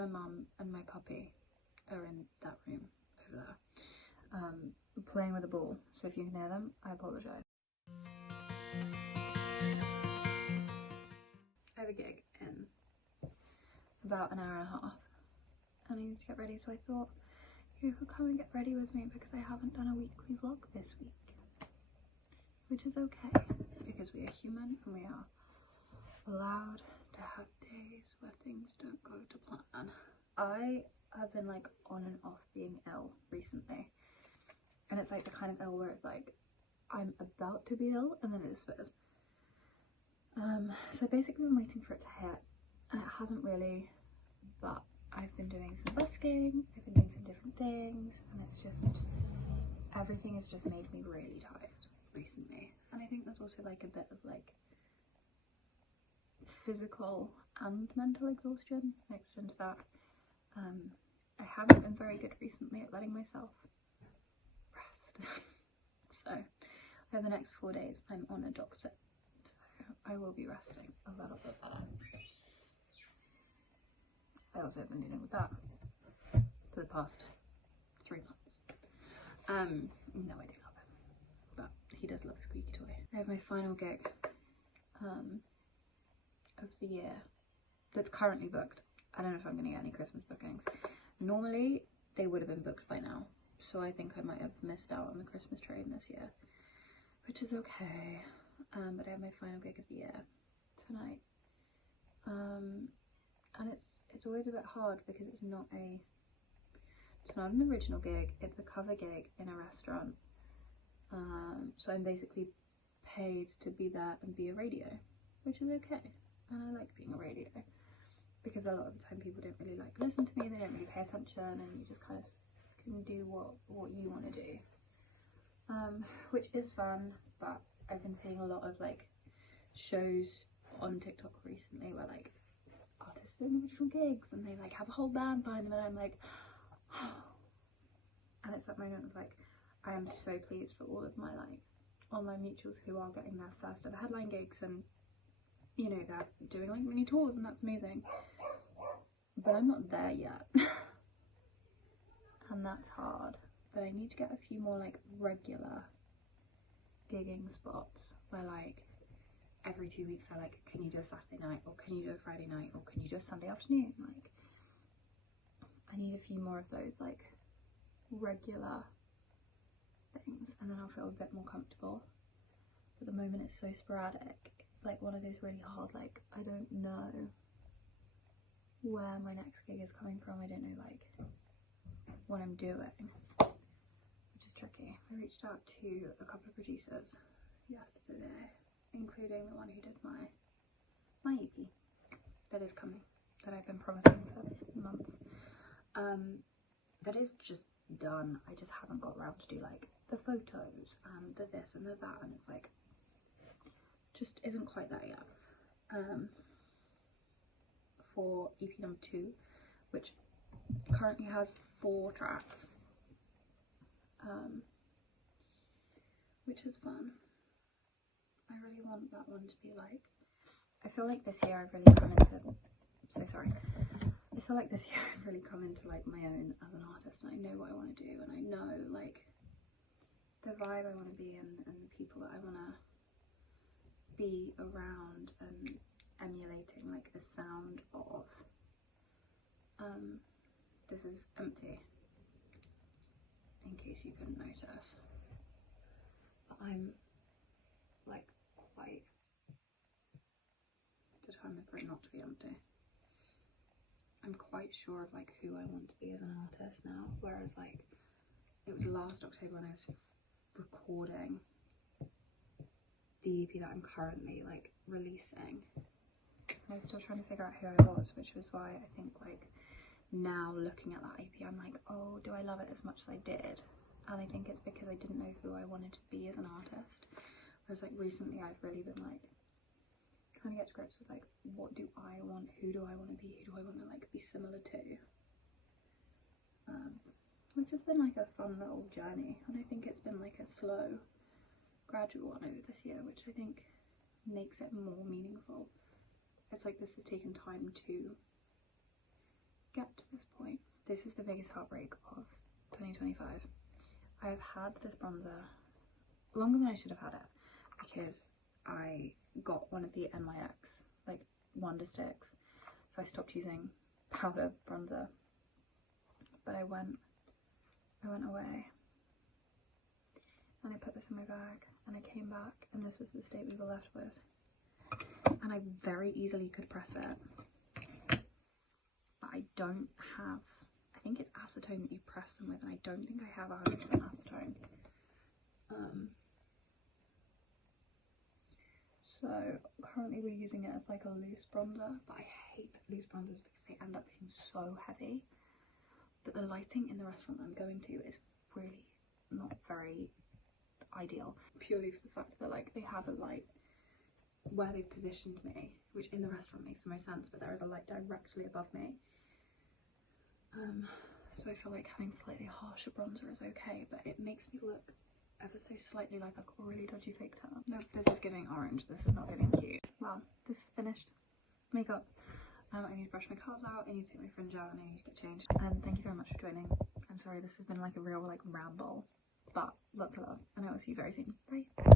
my mum and my puppy are in that room over there, playing with a ball. So if you can hear them, I apologise. I have a gig in about an hour and a half and I need to get ready, so I thought you could come and get ready with me because I haven't done a weekly vlog this week, which is okay because we are human and we are allowed to have days where things don't go to plan. I have been like on and off being ill recently, and it's like the kind of ill where it's like I'm about to be ill and then it disappears. So basically I'm waiting for it to hit, and it hasn't really, but I've been doing some busking, I've been doing some different things, and it's just, everything has just made me really tired recently. And I think there's also like a bit of like physical and mental exhaustion mixed into that. I haven't been very good recently at letting myself rest. So over the next 4 days I'm on a dog sit, so I will be resting a little bit better. I also have been dealing with that for the past 3 months. No, I do love him, but he does love a squeaky toy. I have my final gig of the year that's currently booked. I don't know if I'm going to get any Christmas bookings. Normally they would have been booked by now, so I think I might have missed out on the Christmas train this year, which is okay. But I have my final gig of the year tonight, and it's always a bit hard because it's not an original gig, it's a cover gig in a restaurant. So I'm basically paid to be there and be a radio, which is okay, and I like being a radio because a lot of the time people don't really like listen to me, they don't really pay attention, and you just kind of can do what you want to do, which is fun. But I've been seeing a lot of like shows on TikTok recently where like artists doing original gigs and they like have a whole band behind them, and I'm like, oh. And it's that moment of like, I am so pleased for all of my like online mutuals who are getting their first ever headline gigs, and you know, they're doing like mini tours, and that's amazing, but I'm not there yet. And that's hard. But I need to get a few more like regular gigging spots where like every 2 weeks I like, can you do a Saturday night, or can you do a Friday night, or can you do a Sunday afternoon? Like, I need a few more of those like regular things, and then I'll feel a bit more comfortable. But at the moment it's so sporadic. It's like one of those really hard, like, I don't know where my next gig is coming from. I don't know like what I'm doing, which is tricky. I reached out to a couple of producers yesterday, including the one who did my EP that is coming, that I've been promising for months. That is just done. I just haven't got around to do like the photos and the this and the that, and it's like just isn't quite there yet. For EP number 2, which currently has 4 tracks, which is fun. I really want that one to be like, I feel like this year I've really come into, I feel like this year I've really come into like my own as an artist, and I know what I want to do, and I know like the vibe I want to be in and the people that I want to be around, and emulating like the sound of This Is Empty, in case you couldn't notice. But I'm like quite determined for it not to be empty. I'm quite sure of like who I want to be as an artist now, whereas like it was last October when I was recording the EP that I'm currently like releasing. I was still trying to figure out who I was, which was why I think like now looking at that EP I'm like, oh, do I love it as much as I did? And I think it's because I didn't know who I wanted to be as an artist, whereas like recently I've really been like trying to get to grips with like, what do I want, who do I want to be, who do I want to like be similar to, which has been like a fun little journey. And I think it's been like a slow gradual one over this year, which I think makes it more meaningful. It's like this has taken time to get to this point. This is the biggest heartbreak of 2025. I've had this bronzer longer than I should have had it because I got one of the NYX like Wonder Sticks, so I stopped using powder bronzer. But I went away and I put this in my bag and I came back and this was the state we were left with. And I very easily could press it, but I don't have, I think it's acetone that you press them with, and I don't think I have 100% acetone. So currently we're using it as like a loose bronzer, but I hate loose bronzers because they end up being so heavy. But the lighting in the restaurant that I'm going to is really not very ideal, purely for the fact that like they have a light where they've positioned me, which in the restaurant makes the most sense, but there is a light directly above me. So I feel like having slightly harsher bronzer is okay, but it makes me look ever so slightly like I've got a really dodgy fake tan. Nope, this is giving orange, this is not giving cute. Well, this is finished makeup. I need to brush my curls out, I need to take my fringe out, and I need to get changed. Thank you very much for joining. I'm sorry this has been like a real like ramble, but lots of love, and I will see you very soon. Bye.